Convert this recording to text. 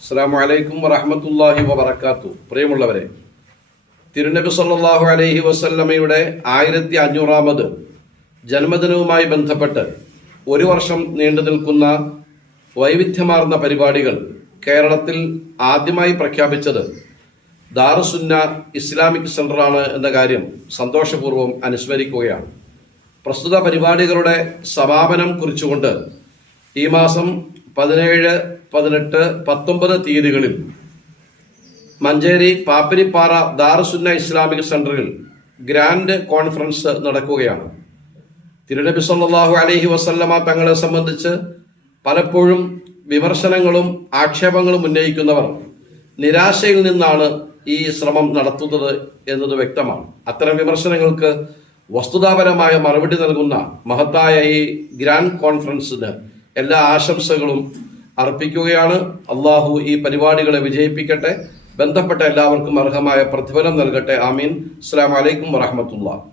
അസ്സലാമു അലൈക്കും വറഹ്മത്തുള്ളാഹി വബറകാതുഹു. പ്രിയമുള്ളവരെ, തിരുനബി സല്ലല്ലാഹു അലൈഹി വസല്ലമയുടെ 1500ാമത് ജന്മദിനവുമായി ബന്ധപ്പെട്ട് ഒരു വർഷം നീണ്ടു നിൽക്കുന്ന വൈവിധ്യമാർന്ന പരിപാടികൾ കേരളത്തിൽ ആദ്യമായി പ്രഖ്യാപിച്ചത് ദാറുസുന്ന ഇസ്ലാമിക് സെന്ററാണ് എന്ന കാര്യം സന്തോഷപൂർവ്വം അനുസ്മരിക്കുകയാണ്. പ്രസ്തുത പരിപാടികളുടെ സമാപനം കുറിച്ചുകൊണ്ട് ഈ മാസം 17, 18, 19 തീയതികളിൽ മഞ്ചേരി പാപ്പിനിപ്പാറ ദാറുസുന്ന ഇസ്ലാമിക് സെന്ററിൽ ഗ്രാൻഡ് കോൺഫറൻസ് നടക്കുകയാണ്. തിരുനബി സല്ലല്ലാഹു അലൈഹി വസല്ലമ തങ്ങളെ സംബന്ധിച്ച് പലപ്പോഴും വിമർശനങ്ങളും ആക്ഷേപങ്ങളും ഉന്നയിക്കുന്നവർ നിരാശയിൽ നിന്നാണ് ഈ ശ്രമം നടത്തുന്നത് എന്നത് വ്യക്തമാണ്. അത്തരം വിമർശനങ്ങൾക്ക് വസ്തുതാപരമായ മറുപടി നൽകുന്ന മഹത്തായ ഈ ഗ്രാൻഡ് കോൺഫറൻസിന് എല്ലാ ആശംസകളും അർപ്പിക്കുകയാണ്. അള്ളാഹു ഈ പരിപാടികളെ വിജയിപ്പിക്കട്ടെ, ബന്ധപ്പെട്ട എല്ലാവർക്കും അർഹമായ പ്രതിഫലം നൽകട്ടെ. ആമീൻ. അസ്സലാമു അലൈക്കും വറഹ്മത്തുള്ളാഹി.